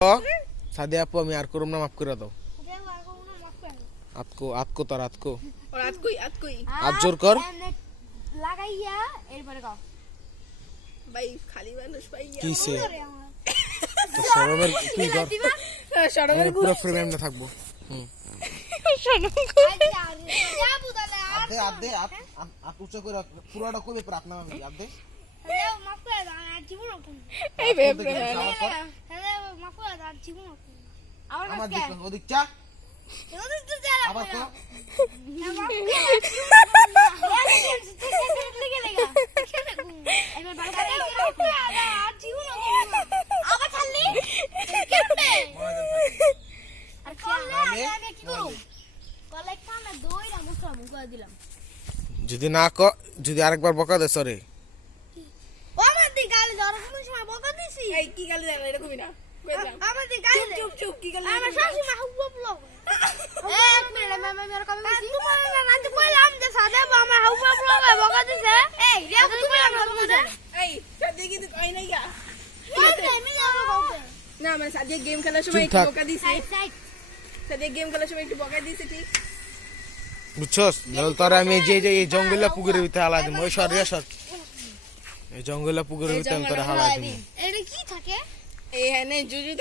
সাদিয়া আপু আমি আর করুম না, মাফ করে দাও। আতকো তোর আতকো और आज कोई হাত জোর কর। লাগাইয়া এরপরে গাও भाई खाली মানুষ পাইয়া কিসে তো শরমের তুই ধর, আমি পুরো ফ্রেমে না থাকবো। আদে আদে আত উচ্চ করে পুরোটা কইবে প্রার্থনা আমি আদে মাফ করে দাও আর জীবন এই বেবে হ্যালো মাফ করে দাও আর জীবন আমার আমার কাছে দিক ওদিক চা ওদের তো যা আবার তো যদি না যদি আরেকবার বকা দে সরে এই কি গালি দেন এরকমই না কইলাম চুপ চুপ কি গালি এই সাদিয়া কি কই নাই গা না মানে সাদিয়া গেম খেলার সময় একটু বকা দিছে সাদিয়া গেম খেলার সময় একটু বকা দিছে ঠিক বুঝছস নল তোর আমি যে যে এই জঙ্গলা পুকুরের ভিতরে হালা দিম ওই সর রে সর এই জঙ্গলা পুকুরের ভিতরে আমি তোর হালা দিম এটা কি থাকে এই হ্যাঁ জুজু